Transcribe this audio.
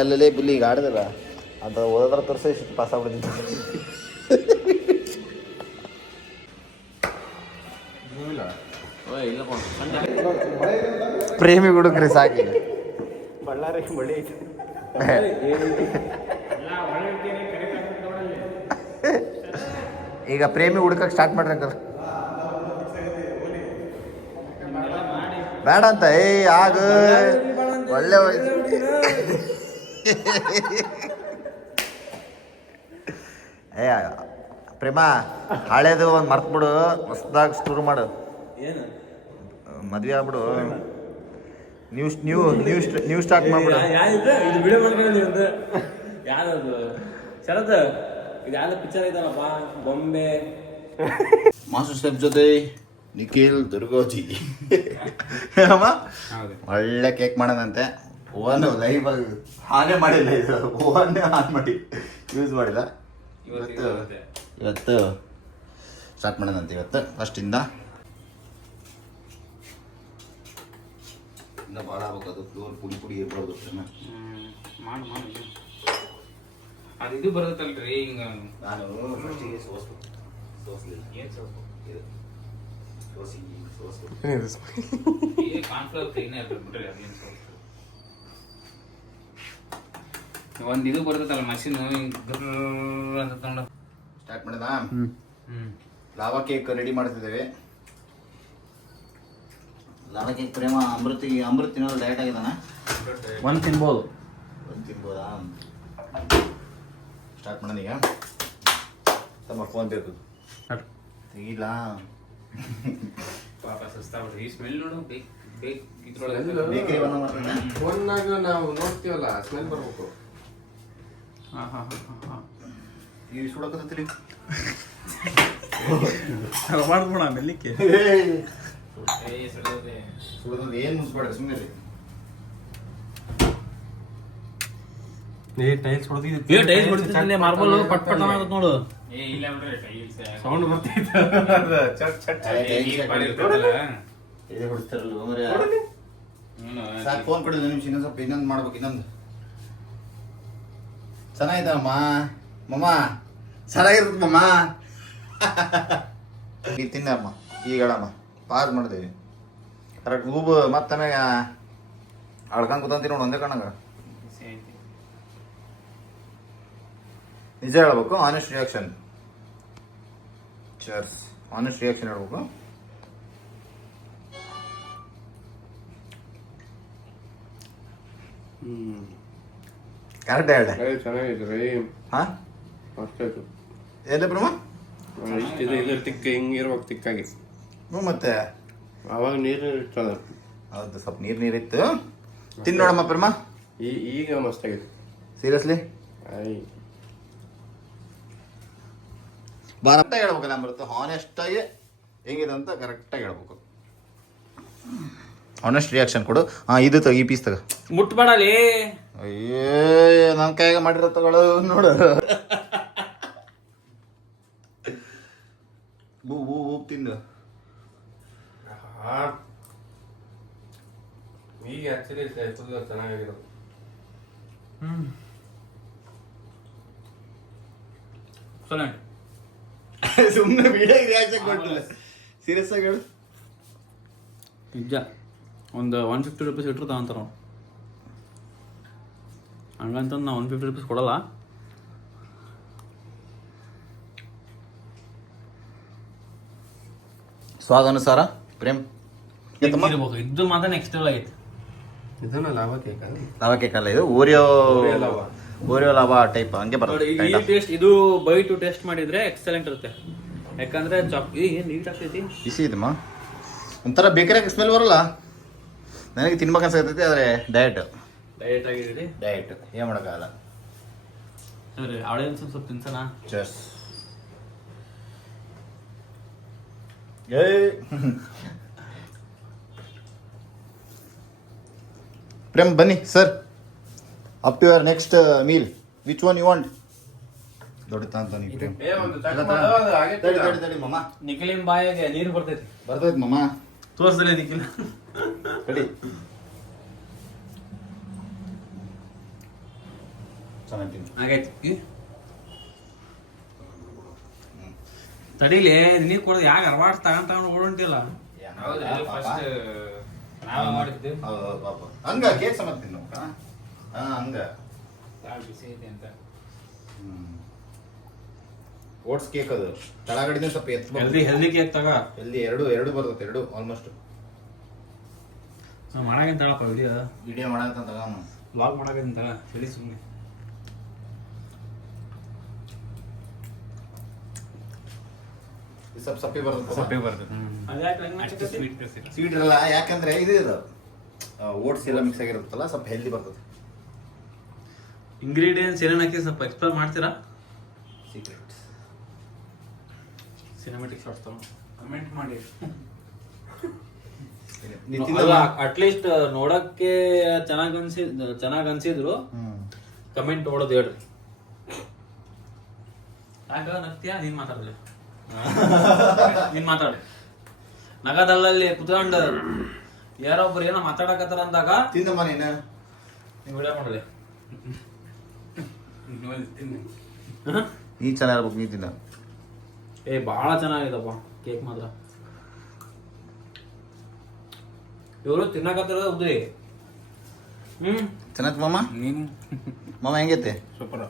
ಅಲ್ಲೇ ಬುಲ್ಲಿ ಈಗ ಆಡಿದಲ್ಲ ಅಂತ ಓದೋದ್ರ ತೋರಿಸಿ ಪಾಸ್ ಆಗ್ಬಿಡ್ತಿತ್ತು. ಪ್ರೇಮಿ ಹುಡುಗ್ರಿ ಸಾಕಿ ಬಳ್ಳಾರಿ ಮಳಿ ಐತಿ. ಈಗ ಪ್ರೇಮಿ ಹುಡುಕಕ್ಕೆ ಸ್ಟಾರ್ಟ್ ಮಾಡ್ರಿ ಅಂಕಲ್. ಬೇಡ ಅಂತ ಆಗ ಒಳ್ಳೆ ಪ್ರೇಮ ಹಳೇದು ಒಂದು ಮರ್ತ್ಬಿಡು, ಹೊಸ್ದಾಗ ಶುರು ಮಾಡು. ಮದ್ವೆ ಆಗ್ಬಿಡು, ನೀವು ಸ್ಟಾರ್ಟ್ ಮಾಡ್ಬಿಡು. ಶರತ್ ಇದು ಯಾವ್ದು ಪಿಕ್ಚರ್ ಐತಲ್ಲಪ್ಪ, ಬೊಂಬೆ ಮಾಸ್ಟರ್ ಶೆಫ್ ಜೊತೆ ನಿಖಿಲ್ ದುರ್ಗೋಜಿ. ಅಮ್ಮ ಒಳ್ಳೆ ಕೇಕ್ ಮಾಡೋದಂತೆ. ಓವನ್ ಲೈವ್ ಆಗಿ ಆನೇ ಮಾಡಿಲ್ಲ, ಇದು ಓವನ್ನೇ ಆನ್ ಮಾಡಿ ಯೂಸ್ ಮಾಡಿಲ್ಲ. ಇವತ್ತು ಸ್ಟಾರ್ಟ್ ಮಾಡೋದಂತೆ. ಇವತ್ತು ಫಸ್ಟಿಂದ ಭಾಳ ಆಗ್ಬೇಕು, ಅದು ಫ್ಲೋರ್ ಪುಡಿ ಪುಡಿ ಇರ್ಬಾರ್ದು. ಮಾಡಿ ಅದು ಇದು ಬರುತ್ತಲ್ರಿ ಹಿಂಗ. ನಾನು ಫಸ್ಟಿಗೆ ಸೋಸ್ಲಿಲ್ಲ. ಏನು ಸ್ವಲ್ಪ ಒಂದು ಇದು ಬರ್ತೈತಲ್ಲ ಮಷೀನ್ ಅಂತ ತಗೊಂಡು ಸ್ಟಾರ್ಟ್ ಮಾಡಿದ. ಲಾವಾ ಕೇಕ್ ರೆಡಿ ಮಾಡ್ತಿದ್ದೇವೆ. ಲಾವಾ ಕೇಕ್ ಪ್ರೇಮ ಅಮೃತ್ ತಿನ್ನೋದು ಡಯಟ್ ಆಗಿದಾನ. ಒಂದು ತಿನ್ಬೋದಾ? ಸ್ಟಾರ್ಟ್ ಮಾಡೋಣ ಈಗ. ತಮ್ಮ ಫೋನ್ ಬೇಕು ತೆಗಿಲ್ಲ. ಪಾಪ ಸಸ್ತಾಗ್ಬಿಡ್ರಿ. ಈ ಸ್ಮೆಲ್ ನೋಡು, ಬೇಕರಿ ಬಂದ ಮಾಡ್ತಾನೆ. ಫೋನ್ನಾಗ ನಾವು ನೋಡ್ತೀವಲ್ಲ, ಸ್ಮೆಲ್ ಬರ್ಬೇಕು. ಈ ಸುಡಕತ್ತೀರಿ ಮಾಡ್ಬೋಣ ಮೆಲ್ಲಿಕ್ಕೆ. ಸುಡೋದು ಏನು ಮುನ್ಸ್ಬೇಡ್ರಿ, ಸುಮ್ಮನೆ ಟೈಲ್ಸ್ ಮಾರ್ಬಲ್ ಪಟ್ ಪಟ್ ನೋಡು. ಸೌಂಡ್ ಬರ್ತೈತೆ. ಸಾಕು. ಫೋನ್ ಕೊಡಿಲ್ಲ ನಿಮಿಷ, ಇನ್ನೊಂದು ಸ್ವಲ್ಪ ಇನ್ನೊಂದು ಮಾಡ್ಬೇಕು. ಇನ್ನೊಂದು ಚೆನ್ನಾಗಿದ್ದಮ್ಮ ಮಮ್ಮ, ಚೆನ್ನಾಗಿರ್ತದೆ ಮಮ್ಮ. ಈಗ ತಿನ್ನಮ್ಮ, ಈಗ ಹೇಳಮ್ಮ. Pass ಮಾಡಿದೇವಿ correct. ಹೂಬು ಮತ್ತೆ ಅಳ್ಕೊಂಡು ಕೂತಂತೀನಿ ನೋಡಿ ಒಂದೇ ಕಣ್ಣಂಗ. ನಿಜ ಹೇಳ್ಬೇಕು, ಆನೆಸ್ಟ್ ರಿಯಾಕ್ಷನ್. ಚರ್ಸ್, ಆನೆಸ್ಟ್ ರಿಯಾಕ್ಷನ್ ಹೇಳ್ಬೇಕು. ಕರೆಕ್ಟ್ ಹೇಳ. ಚೆನ್ನಾಗಿದ್ರಿ. ಹಾ ಎಲ್ಲ ಬ್ರಹ್ಮ ಇಷ್ಟು ತಿಕ್ಕ ಹಿಂಗಿರ್ಬೇಕು, ತಿಕ್ಕಾಗಿ. ಹ್ಞೂ ಮತ್ತೆ ಅವಾಗ ನೀರು ಇರ್ತದ. ಹೌದು, ಸ್ವಲ್ಪ ನೀರಿತ್ತು. ತಿನ್ ನೋಡಮ್ಮ ಬ್ರಹ್ಮ. ಈಗ ಮಸ್ತಾಗಿದೆ ಸೀರಿಯಸ್ಲಿ. ಬಾರಪ್ಪ ಹೇಳ್ಬೇಕಲ್ಲ ಬರುತ್ತೆ. ಹಾನೆಸ್ಟಾಗಿ ಹೆಂಗಿದೆ ಅಂತ ಕರೆಕ್ಟಾಗಿ ಹೇಳ್ಬೇಕು. ಹಾನೆಸ್ಟ್ ರಿಯಾಕ್ಷನ್ ಕೊಡು. ಇದು ತಗ, ಈ ಪೀಸ್ ತಗ. ಮುಟ್ಬೇಡಲಿ. ಅಯ್ಯೇ, ನನ್ನ ಕೈಯಾಗ ಮಾಡಿರೋ ತಗೊಳ್ಳೋ ನೋಡು. ತಿಂದು ಈಗ ಆಕ್ಚುಲಿ ಚೆನ್ನಾಗಿರೋದು. ಸುಮ್ಮನೆ ವಿಡಿಯೋ ರಿಯಾಕ್ಷನ್ ಕೊಟ್ಟಿಲ್ಲ, ಸೀರಿಯಸ್ ಆಗಿ ಹೇಳು. ನಿಜ ಒಂದು 150 ರೂಪೀಸ್ ಇಟ್ಟರು ತಗೊಂತಾರ. ಹಂಗಂತಂದು ನಾವು 150 ರೂಪೀಸ್ ಕೊಡಲ್ಲ. ಸ್ವಾದಾನುಸಾರ ಪ್ರೇಮ್ ಇದು ಮಾತ್ರ ನೆಕ್ಸ್ಟ್ ಆಗೈತೆ. ಇದನ್ನ ಲಾವಾ ಕೇಕ್. ಲಾವಾ ಕೇಕ್ ಅಲ್ಲ, ಇದು ಓರಿಯೋ ಲಾವಾ ಟೈಪ್ ಹಂಗೆ ಬರುತ್ತೆ. ಈ ಟೇಸ್ಟ್ ಇದು ಬೈ ಟು ಟೇಸ್ಟ್ ಮಾಡಿದ್ರೆ ಎಕ್ಸಲೆಂಟ್ ಇರುತ್ತೆ. ಯಾಕಂದ್ರೆ ಏನು ನೀಟ್ ಆಗ್ತೈತಿ, ಬಿಸಿ ಇದಮ್ಮ. ಒಂಥರ ಬೇಕರಿಯಾಗ ಸ್ಮೆಲ್ ಬರಲ್ಲ. ನನಗೆ ತಿನ್ಬೇಕು ಅನ್ಸತೈತಿ, ಆದರೆ ಡಯಟ್ ಆಗಿದ್ದೀರಿ. ಡಯಟ್ ಏನು ಮಾಡೋಕ್ಕಾಗಲ್ಲ. ಸರಿ, ಅವಳೇ ಸ್ವಲ್ಪ ತಿನ್ಸೋಣ. ಚರ್ಸ್. ಪ್ರೇಮ್ ಬನ್ನಿ sir. Up to your next meal. Which one you want? ದೊಡ್ಡ ಅಂತ ತಡಿ ಮಮ್ಮ. ನಿಖಿಲಿನ ಬಾಯಿಗೆ ನೀರು ಬರ್ತೈತಿ ಮಮ್ಮ. ತೋರಿಸಲೇ ನಿಖಿಲ್. ತಡಿ. ಚೆನ್ನಾಗಿ ತಿನ್ನು. ಹಾಗೈತಿ ತಡೀಲಿ ನೀರು ಕೊಡೋದು ಯಾಕೆ ಅವಾರ್ಡ್ ತಗೊಂಡು ಓಡೊಂಟಿಲ್ಲ. ಹಂಗ ಕೇಕ್ ಸಮೇತ ತಿನ್ನು. ಹಂಗ ಓಟ್ಸ್ ಕೇಕ್ ಅದು ತಳಗಡೆ ಸ್ವಲ್ಪ ಹೆಲ್ದಿ ಕೇಕ್ ತಗ. ಎಲ್ಲಿ ಎರಡು ಬರ್ತದೆ, ಎರಡು ಆಲ್ಮೋಸ್ಟ್. ನಾವು ಮಾಡಾಕಂತ ತಳಪ್ಪ ವಿಡಿಯೋ ಮಾಡಂತ ತಗ ವ್ಲಾಗ್ ಮಾಡಾಕಂತ ತಗ ಹೇಳಿ ಸುಮ್ಮನೆ. ಸ್ವಲ್ಪ ಸಪ್ಪೆ ಬರ್ತದೆ. ಸ್ವೀಟ್ ಇರಲ್ಲ, ಯಾಕಂದ್ರೆ ಇದು ಓಟ್ಸ್ ಎಲ್ಲ ಮಿಕ್ಸ್ ಆಗಿರುತ್ತಲ್ಲ, ಸ್ವಲ್ಪ ಹೆಲ್ದಿ ಬರ್ತದೆ. ಇಂಗ್ರೀಡಿಯೆಂಟ್ಸ್ ಏನೇನು ಹಾಕಿ ಸ್ವಲ್ಪ ಎಕ್ಸ್ಪ್ಲೇನ್ ಮಾಡ್ತೀರಾ? ಸೀಕ್ರೆಟ್ ಸಿನಿಮಾಟಿಕ್ ಶಾರ್ಟ್ಸ್ ಕಮೆಂಟ್ ಮಾಡಿ. ಅಲ್ಲ, ಅಟ್ಲೀಸ್ಟ್ ನೋಡಕ್ಕೆ ಚೆನ್ನಾಗ್ ಅನ್ಸಿದ್ರು ಕಮೆಂಟ್ ಓಡೋದು ಹೇಳ್ರಿ. ಯಾಕ ನಗ್ತೀಯಾ? ನೀನ್ ಮಾತಾಡಲಿ, ನೀನ್ ಮಾತಾಡಿ. ನಗದಲ್ಲಲ್ಲಿ ಕುತ್ಕೊಂಡು ಯಾರೊಬ್ರು ಏನೋ ಮಾತಾಡಕತ್ತಾರ ಅಂದಾಗ ತಿಂದಮ್ಮ ನೀನು ವಿಡಿಯೋ ಮಾಡಲಿ. ನೀ ಚೆನ್ನಾಗಿರ್ಬೇಕು, ನೀ ತಿನ್ನ. ಭಾಳ ಚೆನ್ನಾಗಿದಪ್ಪ ಕೇಕ್ ಮಾತ್ರ. ಇವರು ತಿನ್ನಕತ್ತಾರ ಉದ್ರಿ. ಚೆನ್ನಾಯ್ತು ಮಾಮ. ನೀನು ಮಾಮ ಹೆಂಗೈತೆ? ಸೂಪರ್.